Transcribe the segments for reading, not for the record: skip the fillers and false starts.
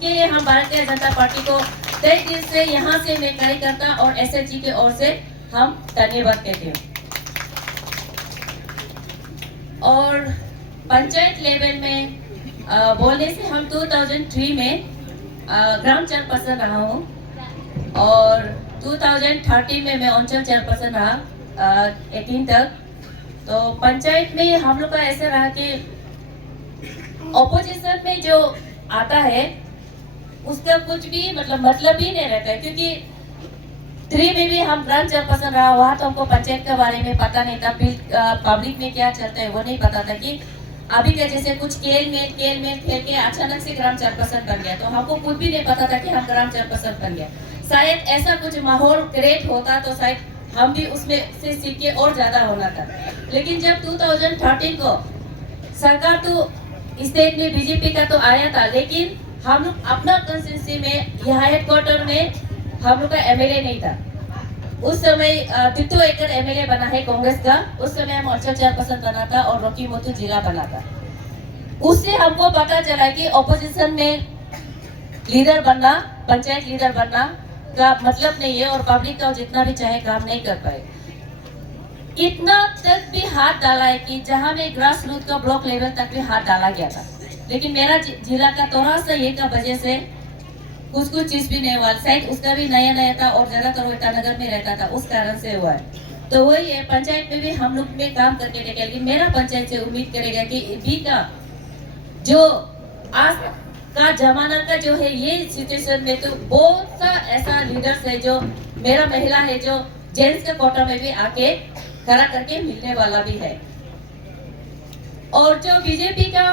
उसके लिए हम भारतीय जनता पार्टी को तहे दिल से यहाँ से मैं कार्यकर्ता और एसएचजी की ओर से हम धन्यवाद कहते हैं। और पंचायत लेवल में बोलने से हम 2003 में ग्राम चेयरपर्सन रहा हूँ और 2013 में मैं अंचल चेयरपर्सन रहा 18 तक। तो पंचायत में हम लोग का ऐसा रहा कि ऑपोजिशन में जो आता है उसका कुछ भी मतलब ही नहीं रहता है, क्योंकि 3 में भी हम ग्राम चेयरपर्सन रहा, वहाँ तो हमको पंचायत के बारे में पता नहीं था, पब्लिक में क्या चलता है वो नहीं पता था कि अभी के जैसे कुछ खेल में खेल के अचानक से ग्राम चेयरपर्सन बन गया, तो हमको कुछ भी नहीं पता था कि हम ग्राम चेयरपर्सन बन गया। शायद ऐसा कुछ माहौल क्रिएट होता तो शायद हम भी उसमें से सीख के और ज्यादा होना था। लेकिन जब 2013 को सरकार तो स्टेट में बीजेपी का तो आया था, लेकिन हम लोग अपना कंस्टिट्यूंसी में यहाँ हेडक्वार्टर में हम लोग का एमएलए नहीं था। उस समय तित्तू एकड़ एमएलए बना है कांग्रेस का, उस समय हम अंचल चेयरपर्सन बना था और रोकी मोतू जिला बना था। उससे हमको पता चला कि ऑपोजिशन में लीडर बनना, पंचायत लीडर बनना का मतलब नहीं है और पब्लिक का जितना भी चाहे काम नहीं कर पाए। इतना तक भी हाथ डाला है कि जहां में ग्रास रूट का ब्लॉक लेवल तक भी हाथ डाला गया था, लेकिन मेरा जिला का थोड़ा सा ये का वजह से कुछ चीज भी नहीं हुआ। शायद उसका भी नया था और ज्यादातर वो ईटानगर में रहता था, उस कारण से हुआ है। तो वही है, पंचायत में भी हम लोग में काम करके देखे, लेकिन मेरा पंचायत से उम्मीद करेगा कि भी का जो आज का जमाना का जो है ये सिचुएशन में तो बहुत सा ऐसा लीडर्स है जो मेरा महिला है जो जेंट्स के कोटा में भी आके खड़ा करके मिलने वाला भी है। और जो बीजेपी का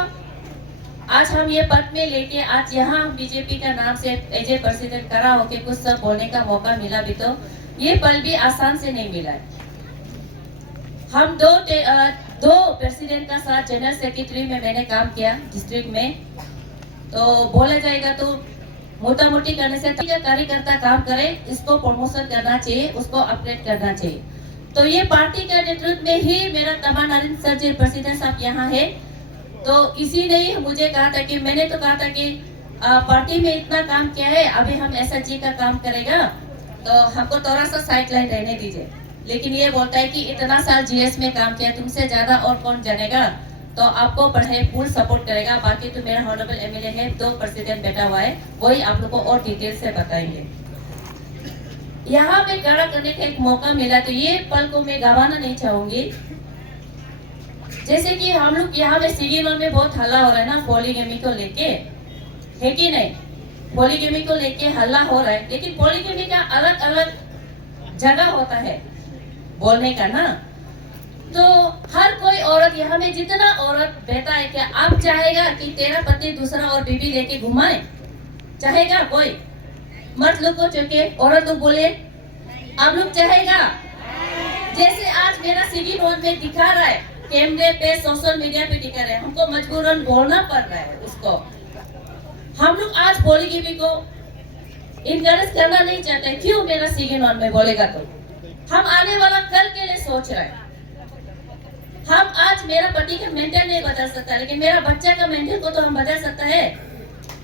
आज हम ये पद में लेके आज यहाँ बीजेपी का नाम से एज ए प्रेसिडेंट खड़ा होके कुछ सब बोलने का मौका मिला भी, तो ये पल भी आसान से नहीं मिला है। हम दो प्रेसिडेंट का साथ जनरल सेक्रेटरी में मैंने काम किया डिस्ट्रिक्ट में, तो बोला जाएगा तो मोटा मोटी करने से कार्यकर्ता काम करे, इसको प्रमोशन करना चाहिए, उसको अपग्रेड करना चाहिए। तो ये पार्टी के नेतृत्व में ही मेरा तमा नरेंद्र सर जी प्रेसिडेंट साहब यहाँ है, तो इसी ने मुझे कहा था कि मैंने तो कहा था कि पार्टी में इतना काम किया है, अभी हम एसएचजी का काम करेगा तो हमको थोड़ा सा साइड लाइन रहने दीजिए। लेकिन ये बोलता है कि इतना साल जीएस में काम किया, तुमसे ज्यादा और कौन जानेगा, तो आपको पढ़ाई फुल सपोर्ट करेगा। बाकी तो मेरा ऑनरेबल एमएलए है, 2 प्रेसिडेंट बैठा हुआ है, वही आप लोग को और डिटेल से बताएंगे। यहाँ पे खड़ा करने का एक मौका मिला, तो ये पल को मैं गंवाना नहीं चाहूंगी। जैसे कि हम लोग यहाँ पे सिगिनोर में बहुत हल्ला हो रहा है ना पॉलीगेमी को लेके, है कि नहीं? पॉलीगेमी को लेके हल्ला हो रहा है, लेकिन पॉलीगेमी का अलग अलग जगह होता है बोलने का ना। तो हर कोई औरत यहाँ में जितना औरत बैठा है, क्या आप चाहेगा कि तेरा पति दूसरा और बीबी लेके घुमाए? चाहेगा कोई? मर्द लोग को चुके औरत लोग बोले आप लोग चाहेगा? जैसे आज मेरा सिगिनोर में दिखा रहा है, कैमरे पे सोशल मीडिया पे दिखा रहे हैं, हमको मजबूरन बोलना पड़ रहा है उसको। हम लोग आज पॉलीगेमी को इनकरेज करना नहीं चाहते। क्यों? मेरा सिगिनोर में बोलेगा तो हम आने वाला कल के लिए सोच रहे हैं। हम आज मेरा पति का मेंटल नहीं बदल सकता, लेकिन मेरा बच्चा का मेंटल को तो हम बदल सकता है,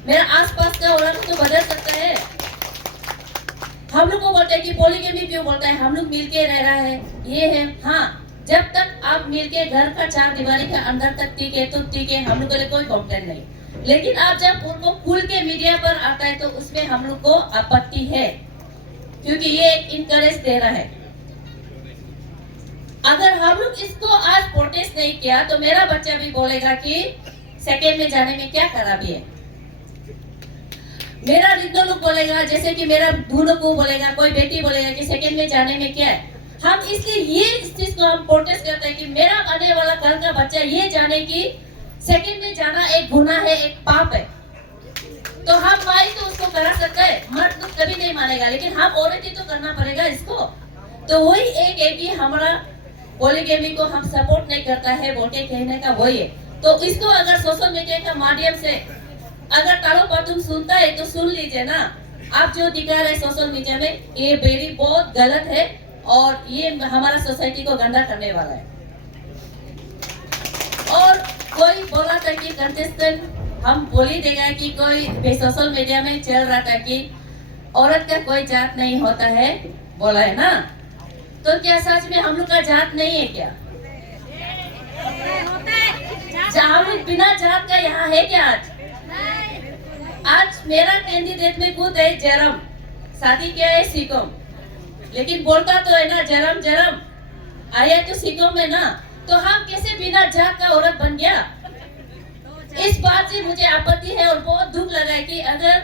मेरा आसपास का औरत को तो बदल सकता है। हम लोग को बोलते हैं कि पॉलीगेमी क्यों बोलता है, हम लोग मिलके रह रहा है, ये है। हाँ, जब तक आप मिलके घर का 4 दीवारी के अंदर तक टिके तो टिके, हम लोग को लिए कोई कंप्लेंट नहीं। लेकिन आप जब उनको खुल के मीडिया पर आता है तो उसमें हम लोग को आपत्ति है, क्योंकि ये एक इनकरेज दे रहा है। अगर हम लोग इसको आज प्रोटेस्ट नहीं किया तो मेरा बच्चा भी बोलेगा कि सेकेंड में जाने में क्या खराबी है। मेरा रिद्दो लोग बोलेगा, जैसे कि मेरा दूल्हा को बोलेगा, कोई बेटी बोलेगा कि सेकेंड में जाने में क्या है। हम इसलिए ये इस चीज को हम प्रोटेस्ट करते हैं कि मेरा आने वाला कल का बच्चा ये जाने कि सेकंड में जाना एक गुनाह है, एक पाप है। तो हम भाई तो उसको करा सकते हैं, मर्द तो कभी नहीं मानेगा, लेकिन हम औरत ही तो करना पड़ेगा इसको। तो वही एक है कि हमारा पॉलीगेमी को हम सपोर्ट नहीं करता है बोल के कहने का वही है। तो इसको अगर सोशल मीडिया के माध्यम से अगर तालो पातुम सुनता है तो सुन लीजिए ना, आप जो दिखा रहे सोशल मीडिया में ये बेरी बहुत गलत है और ये हमारा सोसाइटी को गंदा करने वाला है। और कोई बोला था कि कंटेस्टेंट हम बोल ही देगा कि कोई सोशल मीडिया में चल रहा था कि औरत का कोई जात नहीं होता है, बोला है ना। तो क्या सच में हम लोग का जात नहीं है क्या? हम लोग बिना जात का यहाँ है क्या? आज मेरा कैंडिडेट में खुद है जरम, शादी किया है सीकोम, लेकिन बोलता तो है ना जरम जरम, आया तो सीकोम में ना। तो हम कैसे बिना जात का औरत बन गया? इस बात से मुझे आपत्ति है और बहुत दुख लगा है कि अगर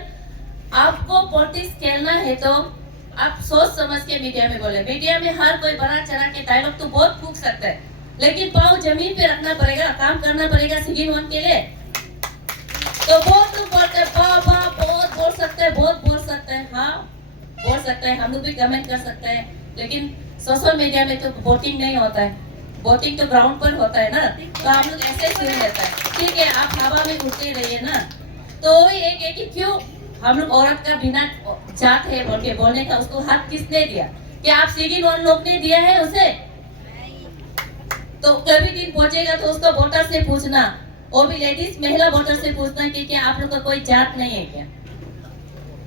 आपको पॉलिटिक्स खेलना है तो आप सोच समझ के मीडिया में बोले। मीडिया में हर कोई बड़ा चढ़ा के डायलॉग तो बहुत फूंक सकता है, लेकिन पाँव जमीन पे रखना पड़ेगा, काम करना पड़ेगा सिगिन वन के लिए। तो बहुत लोग बोलते हैं बहुत बोल सकते हैं, बहुत बोल सकते हैं, हाँ बोल सकते हैं, हम लोग भी कमेंट कर सकते हैं, लेकिन सोशल मीडिया में तो वोटिंग नहीं होता है, वोटिंग तो ग्राउंड पर होता है ना। तो हम लोग ऐसे सुन लेता है, ठीक है आप हवा में उड़ते रहिए ना। तो वही एक है कि क्यों हम लोग औरत का बिना जात है बोल के बोलने का उसको हक किसने दिया? क्या आप सिगिन वन लोग ने दिया है उसे? तो कभी दिन पहुंचेगा तो उसको वोटर से पूछना, वो भी लेडीज महिला वोटर से पूछना कि क्या आप लोग का कोई जात नहीं है क्या?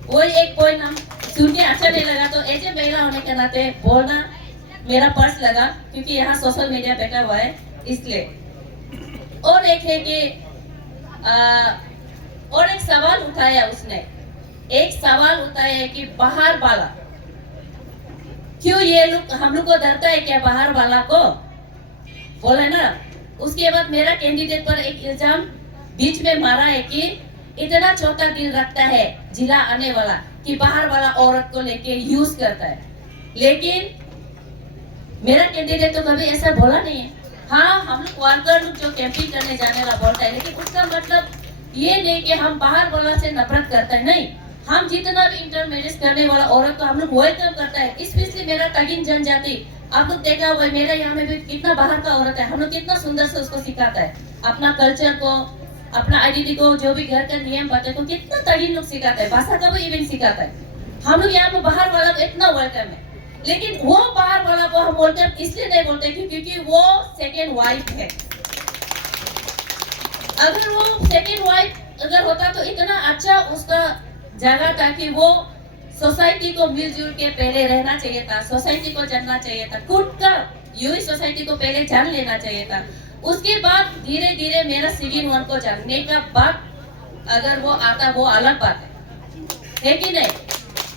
वही एक पॉइंट हम सुन के अच्छा नहीं लगा, तो ऐसे महिला होने के नाते बोलना मेरा पर्स लगा, क्योंकि यहाँ सोशल मीडिया बैठा हुआ है इसलिए। और एक है कि और एक सवाल उठाया उसने, एक सवाल उठाया है कि बाहर वाला, क्यों ये लोग हम लोग को डरता है क्या बाहर वाला को? बोले ना। उसके बाद मेरा कैंडिडेट पर एक इल्जाम बीच में मारा है कि इतना छोटा दिल रखता है जिला आने वाला कि बाहर वाला औरत को लेके यूज करता है, लेकिन मेरा कैंडिडेट तो कभी ऐसा बोला नहीं है। हाँ हम लोग वर्कर लोग जो कैंपिंग करने जाने वाला बोलता है, लेकिन उसका मतलब ये नहीं कि हम बाहर वाला से नफरत करते हैं, नहीं। हम जितना भी इंटर मैरिज करने वाला औरत को हम लोग वेलकम करता है। स्पेशली मेरा तगिन जनजाति, आप लोग देखा हुआ मेरा यहाँ में भी कितना बाहर का औरत है, हम लोग कितना सुंदर से उसको सिखाता है अपना कल्चर को, अपना आइडेंटिटी को, जो भी घर का नियम बातें को कितना तगिन लोग सिखाता है, भाषा का भी इवन सिखाता है। हम लोग यहाँ पे बाहर वाला को इतना वेलकम है, लेकिन वो बाहर वाला को हम बोलते हैं इसलिए नहीं बोलते क्योंकि वो सेकेंड वाइफ है। अगर वो सेकेंड वाइफ अगर होता तो इतना अच्छा उसका जगह था कि वो सोसाइटी को मिलजुल के पहले रहना चाहिए था, सोसाइटी को जानना चाहिए था, खुद का यूं सोसाइटी को पहले जान लेना चाहिए था। उसके बाद धीरे धीरे मेरा सिगिन वन को जानने का बाद अगर वो आता वो अलग बात है कि नहीं?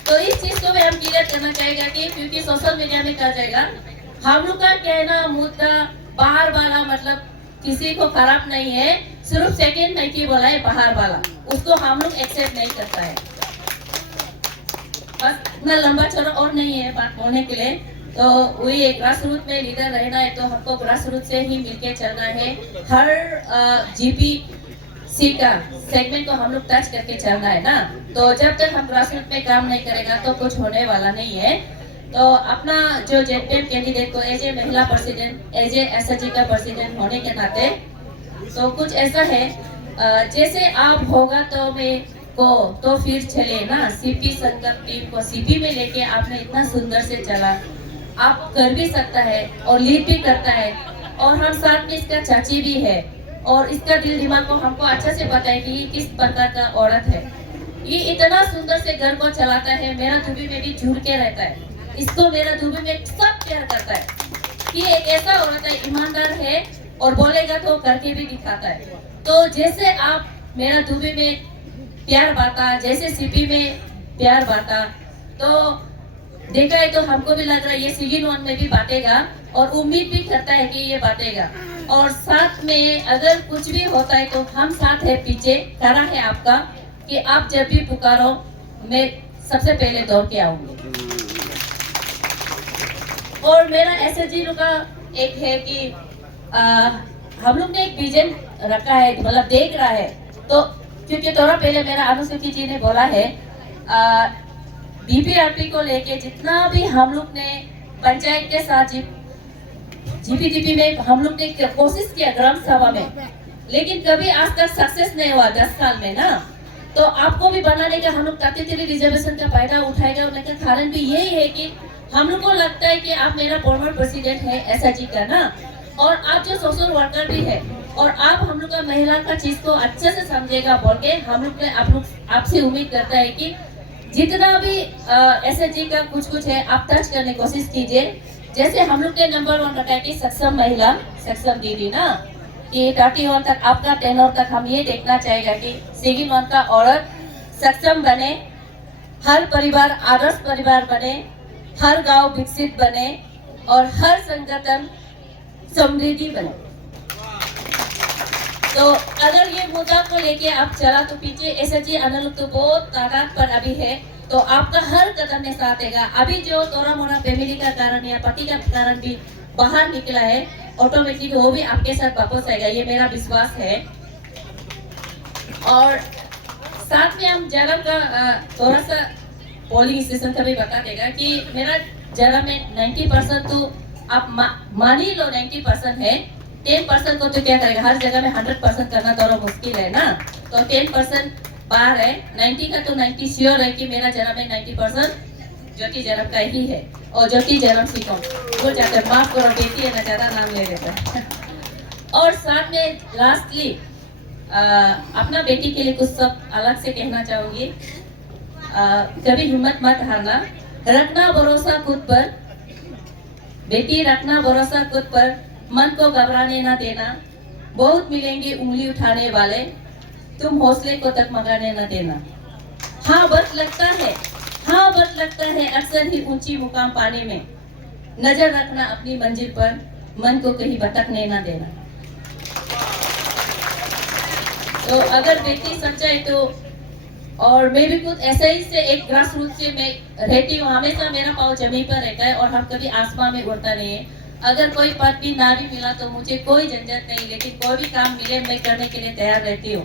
तो इस चीज को भी हम क्लियर करना चाहेगा कि क्योंकि सोशल मीडिया में कहा जाएगा हम लोग का कहना मुद्दा बाहर वाला मतलब किसी को खराब नहीं है, सिर्फ सेकेंड नहीं की बोला है बाहर वाला, उसको हम लोग एक्सेप्ट नहीं करता है। बस इतना लंबा चौड़ा और नहीं है बात बोलने के लिए। तो वही एक ग्रास रूट में लीडर रहना है, तो हमको ग्रास रूट से ही मिलके चलना है। हर जीपीसी का सेगमेंट को हम लोग टच करके चलना है ना। तो जब तक हम ग्रास रूट में काम नहीं करेगा तो कुछ होने वाला नहीं है। तो अपना जो जेडपीएम कैंडिडेट को एज ए महिला प्रेसिडेंट, एज ए एसएचजी का प्रेसिडेंट होने के नाते तो कुछ ऐसा है, जैसे आप होगा तो मैं को तो फिर चले ना। सीपी संकल्प टीम को सीपी में लेके आपने इतना सुंदर से चला, आप कर भी सकता है और लीड भी करता है, और हम साथ में इसका चाची भी है और इसका दिल दिमाग को हमको अच्छा से पता है कि ये किस प्रकार का औरत है। ये इतना सुंदर से घर को चलाता है, मेरा धुबी में भी जुड़ के रहता है, इसको मेरा धुबी में सब प्यार करता है कि एक ऐसा औरत है, ईमानदार है और बोलेगा तो करके भी दिखाता है। तो जैसे आप मेरा धुबी में प्यार बांटा, जैसे सीपी में प्यार बांटा, तो देखा है तो हमको भी लग रहा है ये सिगिन वन में भी बांटेगा और उम्मीद भी करता है कि ये बांटेगा। और साथ में अगर कुछ भी होता है तो हम साथ है, पीछे खड़ा है आपका कि आप जब भी पुकारो मैं सबसे पहले दौड़ के आऊंगी। और मेरा एसएचजी का एक है कि हम लोग ने एक विजन रखा है, मतलब देख रहा है। तो क्योंकि थोड़ा पहले मेरा अनुसूची जी ने बोला है बीपीआरपी को लेके जितना भी हम लोग ने पंचायत के साथ जीपीडीपी में हम लोग ने कोशिश किया ग्राम सभा में, लेकिन कभी आज तक सक्सेस नहीं हुआ 10 साल में ना। तो आपको भी बनाने का हम लोग 33 रिजर्वेशन का फायदा उठाएगा। उनका कारण भी यही है कि हम लोग को लगता है कि आप मेरा फॉर्मर प्रेसिडेंट है एसएचजी का ना, और आप जो सोशल वर्कर भी है, और आप हम लोग का महिला का चीज को अच्छे से समझेगा बोल के हम लोग ने आप लोग आपसे उम्मीद करता है कि जितना भी एसएचजी का कुछ कुछ है आप टच करने की कोशिश कीजिए। जैसे हम लोग ने नंबर 1 रखा है कि सक्षम महिला सक्षम दीदी ना, कि 31 तक आपका टेनर तक हम ये देखना चाहेगा कि सेकंड 1 का औरत सक्षम बने, हर परिवार आदर्श परिवार बने, हर गांव विकसित बने और हर संगठन समृद्धि बने। तो अगर ये मुद्दा को लेके आप चला तो पीछे एसएचजी अनुरूप तो बहुत तादाद पर अभी है, तो आपका हर कदम में साथ देगा। अभी जो तोरा मोरा फैमिली का कारण या पति का कारण भी बाहर निकला है, ऑटोमेटिक वो भी आपके साथ वापस आएगा, ये मेरा विश्वास है। और साथ में हम जरम का थोड़ा सा पोलिंग स्टेशन का भी बता देगा कि मेरा जरम में 90% तो आप मान ही लो 90% है, 10% को तो क्या करेगा, हर जगह में 100% करना थोड़ा मुश्किल है ना, तो 10% बाहर है, 90 का तो 90 श्योर है कि मेरा जन्म में 90% ज्योति जन्म का ही है। और ज्योति जन्म सीखो वो जाकर माफ करो बेटी है ना, ज्यादा नाम ले लेता है। और साथ में लास्टली अपना बेटी के लिए कुछ सब अलग से कहना चाहूंगी। कभी हिम्मत मत हारना, रखना भरोसा खुद पर बेटी, रखना भरोसा खुद पर, मन को घबराने ना देना। बहुत मिलेंगे उंगली उठाने वाले, तुम हौसले को तकमगाने ना देना। हाँ बट लगता है, हाँ बट लगता है अक्सर ही ऊंची मुकाम पाने में, नजर रखना अपनी मंजिल पर, मन को कहीं भटकने ना देना। तो अगर बेटी सच्चाई तो, और मैं भी खुद ऐसे ही से एक ग्रास रूट से मैं रहती हूँ, हमेशा मेरा पाँव जमीन पर रहता है और हम कभी आसमान में उड़ता नहीं है। अगर कोई पद भी ना भी मिला तो मुझे कोई झंझट नहीं, लेकिन कोई भी काम मिले मैं करने के लिए तैयार रहती हूँ।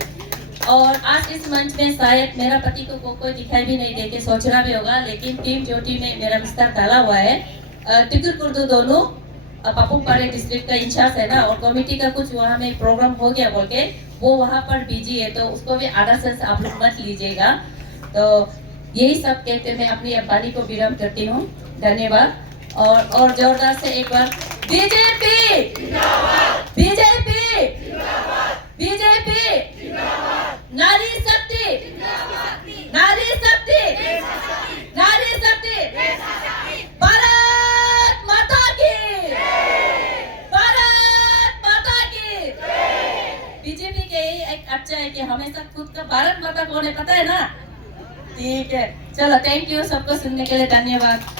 और आज इस मंच में शायद मेरा पति को कोई दिखाई भी नहीं दे के सोच रहा भी होगा, लेकिन टीम ज्योति में मेरा विस्तार डाला हुआ है। टिकुर कुर्दू दोनों पप्पू पारे डिस्ट्रिक्ट का इंचार्ज है ना, और कमेटी का कुछ वहाँ में प्रोग्राम हो गया बोल के वो वहाँ पर बिजी है, तो उसको भी आदर से आप लोग मत लीजिएगा। तो यही सब कहते मैं अपनी वाणी को विराम करती हूँ। धन्यवाद। और जोरदार से एक बार बीजेपी बीजेपी बीजेपी, नारी शक्ति नारी शक्ति नारी शक्ति, भारत माता की, भारत माता की। बीजेपी के ही एक अच्छा है कि हमेशा खुद का भारत माता कौन है पता है ना। ठीक है, चलो थैंक यू सबको सुनने के लिए, धन्यवाद।